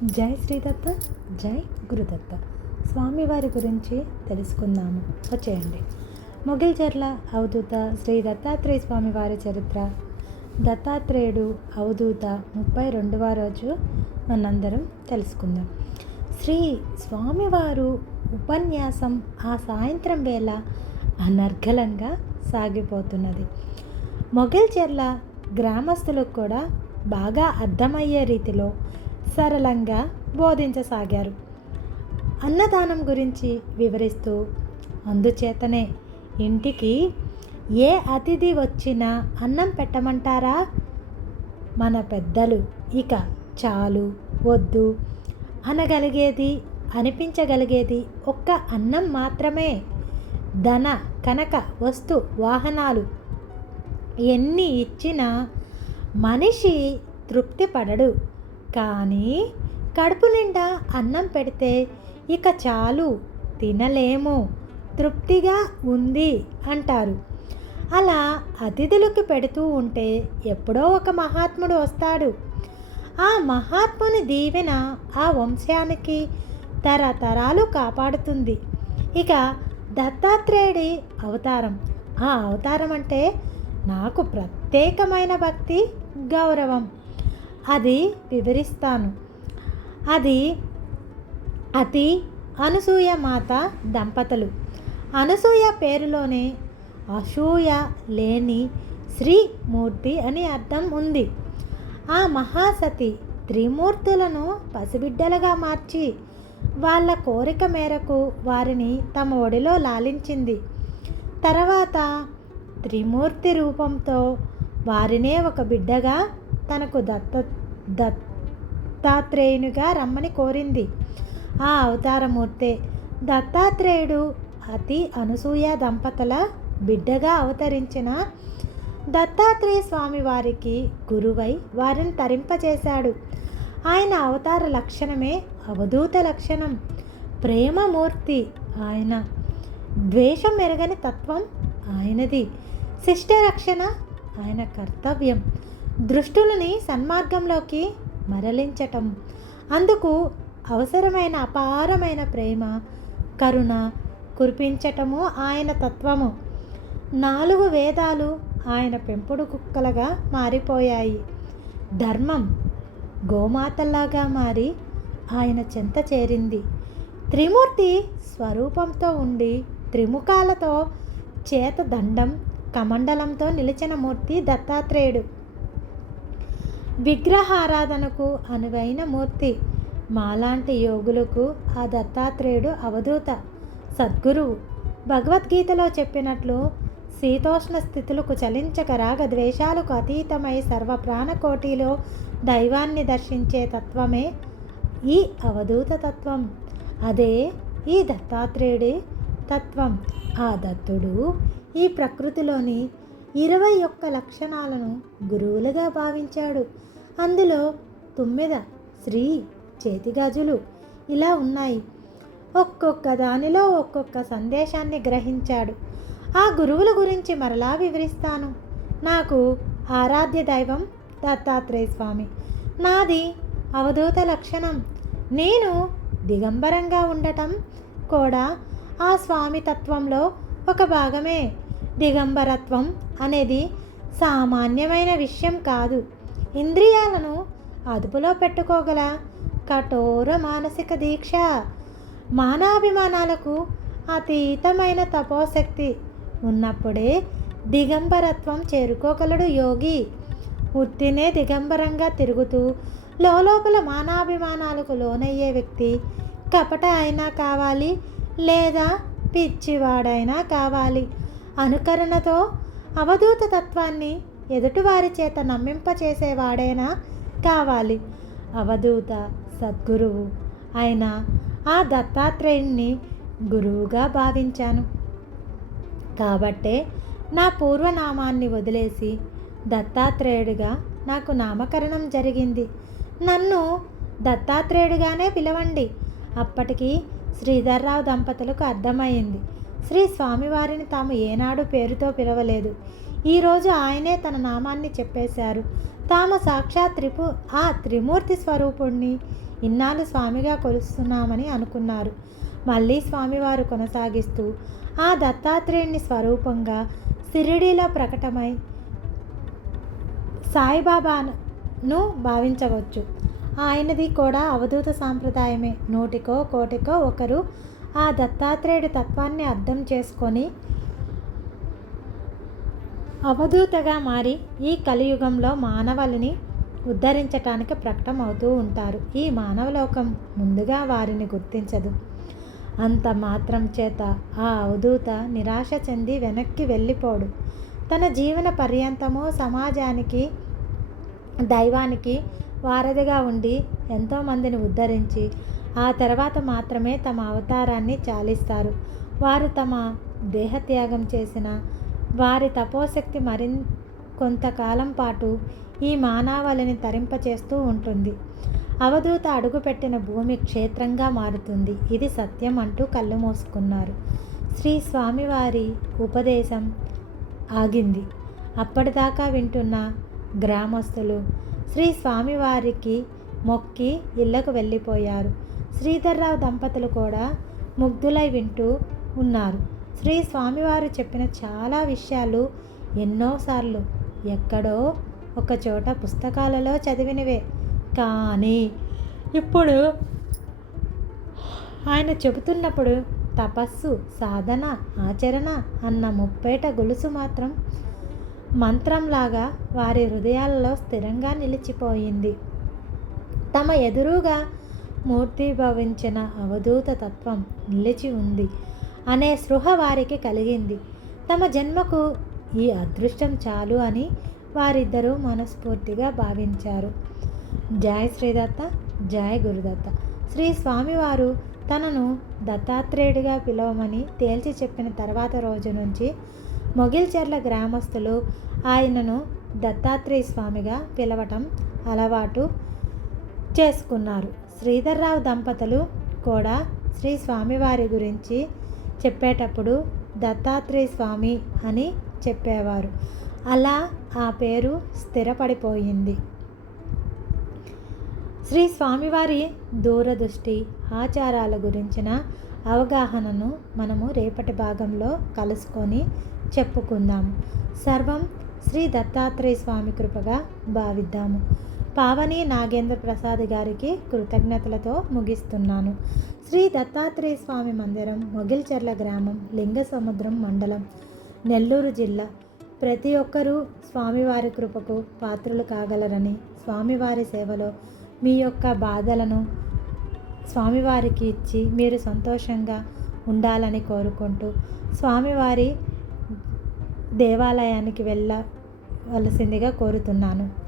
జై శ్రీదత్త, జై గురుదత్త. స్వామివారి గురించి తెలుసుకుందాము, వచ్చేయండి. మొగిల్చర్ల అవధూత శ్రీ దత్తాత్రేయ స్వామివారి చరిత్ర. దత్తాత్రేయుడు అవధూత 32వ రోజు మనందరం తెలుసుకుందాం. శ్రీ స్వామివారు ఉపన్యాసం ఆ సాయంత్రం వేళ అనర్గళంగా సాగిపోతున్నది. మొగిల్చర్ల గ్రామస్తులకు కూడా బాగా అర్థమయ్యే రీతిలో సరళంగా బోధించసాగారు. అన్నదానం గురించి వివరిస్తూ, అందుచేతనే ఇంటికి ఏ అతిథి వచ్చినా అన్నం పెట్టమంటారా? మన పెద్దలు ఇక చాలు, వద్దు అనగలిగేది, అనిపించగలిగేది ఒక్క అన్నం మాత్రమే. ధన కనక వస్తు వాహనాలు ఎన్ని ఇచ్చినా మనిషి తృప్తి పడడు. కానీ కడుపు నిండా అన్నం పెడితే ఇక చాలు, తినలేము, తృప్తిగా ఉంది అంటారు. అలా అతిథులకు పెడుతూ ఉంటే ఎప్పుడో ఒక మహాత్ముడు వస్తాడు. ఆ మహాత్ముని దీవెన ఆ వంశానికి తరతరాలు కాపాడుతుంది. ఇక దత్తాత్రేయుడి అవతారం, ఆ అవతారం అంటే నాకు ప్రత్యేకమైన భక్తి, గౌరవం. అది వివరిస్తాను. అది అతి అనసూయ మాత దంపతులు. అనసూయ పేరులోనే అసూయ లేని శ్రీమూర్తి అని అర్థం ఉంది. ఆ మహాసతి త్రిమూర్తులను పసిబిడ్డలుగా మార్చి వాళ్ళ కోరిక మేరకు వారిని తమ ఒడిలో లాలించింది. తర్వాత త్రిమూర్తి రూపంతో వారినే ఒక బిడ్డగా తనకు దత్తాత్రేయునిగా రమ్మని కోరింది. ఆ అవతారమూర్తే దత్తాత్రేయుడు. అతి అనసూయ దంపతుల బిడ్డగా అవతరించిన దత్తాత్రేయ స్వామి వారికి గురువై వారిని తరింపచేశాడు. ఆయన అవతార లక్షణమే అవధూత లక్షణం, ప్రేమమూర్తి ఆయన. ద్వేషం ఎరగని తత్వం ఆయనది. శిష్ట రక్షణ ఆయన కర్తవ్యం. దృష్టులని సన్మార్గంలోకి మరలించటం, అందుకు అవసరమైన అపారమైన ప్రేమ, కరుణ కురిపించటము ఆయన తత్వము. 4 వేదాలు ఆయన పెంపుడు కుక్కలుగా మారిపోయాయి. ధర్మం గోమాతల్లాగా మారి ఆయన చెంత చేరింది. త్రిమూర్తి స్వరూపంతో ఉండి త్రిముఖాలతో చేత దండం కమండలంతో నిలిచిన మూర్తి దత్తాత్రేయుడు. విగ్రహారాధనకు అనువైన మూర్తి. మాలాంటి యోగులకు ఆ దత్తాత్రేయుడు అవధూత, సద్గురువు. భగవద్గీతలో చెప్పినట్లు శీతోష్ణ స్థితులకు చలించక రాగ ద్వేషాలకు అతీతమై సర్వ ప్రాణకోటిలో దైవాన్ని దర్శించే తత్వమే ఈ అవధూత తత్వం. అదే ఈ దత్తాత్రేయుడి తత్వం. ఆ దత్తుడు ఈ ప్రకృతిలోని 21 లక్షణాలను గురువులుగా భావించాడు. అందులో తుమ్మెద, శ్రీ, చేతిగాజులు ఇలా ఉన్నాయి. ఒక్కొక్క దానిలో ఒక్కొక్క సందేశాన్ని గ్రహించాడు. ఆ గురువుల గురించి మరలా వివరిస్తాను. నాకు ఆరాధ్య దైవం దత్తాత్రేయ స్వామి. నాది అవధూత లక్షణం. నేను దిగంబరంగా ఉండటం కూడా ఆ స్వామి తత్వంలో ఒక భాగమే. దిగంబరత్వం అనేది సామాన్యమైన విషయం కాదు. ఇంద్రియాలను అదుపులో పెట్టుకోగల కఠోర మానసిక దీక్ష, మానాభిమానాలకు అతీతమైన తపోశక్తి ఉన్నప్పుడే దిగంబరత్వం చేరుకోగలడు యోగి. ఉత్తినే దిగంబరంగా తిరుగుతూ లోపల మానాభిమానాలకు లోనయ్యే వ్యక్తి కపట అయినా కావాలి, లేదా పిచ్చివాడైనా కావాలి. అనుకరణతో అవధూత తత్వాన్ని ఎదుటివారి చేత నమ్మింపచేసేవాడైనా కావాలి. అవధూత సద్గురువు అయిన ఆ దత్తాత్రేయుణ్ణి గురువుగా భావించాను. కాబట్టే నా పూర్వనామాన్ని వదిలేసి దత్తాత్రేయుడిగా నాకు నామకరణం జరిగింది. నన్ను దత్తాత్రేయుడిగానే పిలవండి. అప్పటికి శ్రీధర్రావు దంపతులకు అర్థమైంది. శ్రీ స్వామివారిని తాము ఏనాడు పేరుతో పిలవలేదు. ఈరోజు ఆయనే తన నామాన్ని చెప్పేశారు. తాము సాక్షాత్ ఆ త్రిమూర్తి స్వరూపుణ్ణి. ఇన్నాళ్ళు స్వామిగా కొలుస్తున్నామని అనుకున్నారు. మళ్ళీ స్వామివారు కొనసాగిస్తూ ఆ దత్తాత్రేయుని స్వరూపంగా షిరిడీలో ప్రకటమై సాయిబాబాను భావించవచ్చు. ఆయనది కూడా అవధూత సాంప్రదాయమే. నూటికో కోటికో ఒకరు ఆ దత్తాత్రేయుడి తత్వాన్ని అర్థం చేసుకొని అవధూతగా మారి ఈ కలియుగంలో మానవాళిని ఉద్ధరించటానికి ప్రకటమవుతూ ఉంటారు. ఈ మానవలోకం ముందుగా వారిని గుర్తించదు. అంత మాత్రం చేత ఆ అవధూత నిరాశ చెంది వెనక్కి వెళ్ళిపోడు. తన జీవన పర్యంతము సమాజానికి, దైవానికి వారధిగా ఉండి ఎంతోమందిని ఉద్ధరించి ఆ తర్వాత మాత్రమే తమ అవతారాన్ని చాలిస్తారు. వారు తమ దేహత్యాగం చేసిన వారి తపోశక్తి కొంతకాలం పాటు ఈ మానవాళిని తరింపచేస్తూ ఉంటుంది. అవధూత అడుగుపెట్టిన భూమి క్షేత్రంగా మారుతుంది. ఇది సత్యం అంటూ కళ్ళు మూసుకున్నారు. శ్రీ స్వామివారి ఉపదేశం ఆగింది. అప్పటిదాకా వింటున్న గ్రామస్తులు శ్రీ స్వామివారికి మొక్కి ఇళ్లకు వెళ్ళిపోయారు. శ్రీధర్రావు దంపతులు కూడా ముగ్ధులై వింటూ ఉన్నారు. శ్రీ స్వామివారు చెప్పిన చాలా విషయాలు ఎన్నోసార్లు ఎక్కడో ఒక చోట పుస్తకాలలో చదివినవే. కానీ ఇప్పుడు ఆయన చెబుతున్నప్పుడు తపస్సు, సాధన, ఆచరణ అన్న ముప్పేట గొలుసు మాత్రం మంత్రంలాగా వారి హృదయాలలో స్థిరంగా నిలిచిపోయింది. తమ ఎదురుగా మూర్తిభవించిన అవధూత తత్వం నిలిచి ఉంది అనే స్పృహ వారికి కలిగింది. తమ జన్మకు ఈ అదృష్టం చాలు అని వారిద్దరూ మనస్ఫూర్తిగా భావించారు. జై శ్రీదత్త, జై గురుదత్త. శ్రీ స్వామివారు తనను దత్తాత్రేయుడిగా పిలవమని తేల్చి చెప్పిన తర్వాత రోజు నుంచి మొగిల్చెర్ల గ్రామస్తులు ఆయనను దత్తాత్రేయ స్వామిగా పిలవటం అలవాటు చేసుకున్నారు. శ్రీధర్రావు దంపతులు కూడా శ్రీ స్వామివారి గురించి చెప్పేటప్పుడు దత్తాత్రేయ స్వామి అని చెప్పేవారు. అలా ఆ పేరు స్థిరపడిపోయింది. శ్రీ స్వామివారి దూరదృష్టి, ఆచారాల గురించిన అవగాహనను మనము రేపటి భాగంలో కలుసుకొని చెప్పుకుందాము. సర్వం శ్రీ దత్తాత్రేయ స్వామి కృపగా భావిద్దాము. పావని నాగేంద్ర ప్రసాద్ గారికి కృతజ్ఞతలతో ముగిస్తున్నాను. శ్రీ దత్తాత్రేయ స్వామి మందిరం, మొగిల్చెర్ల గ్రామం, లింగసముద్రం మండలం, నెల్లూరు జిల్లా. ప్రతి ఒక్కరూ స్వామివారి కృపకు పాత్రులు కాగలరని, స్వామివారి సేవలో మీ యొక్క బాధలను స్వామివారికి ఇచ్చి మీరు సంతోషంగా ఉండాలని కోరుకుంటూ స్వామివారి దేవాలయానికి వెళ్ళవలసిందిగా కోరుతున్నాను.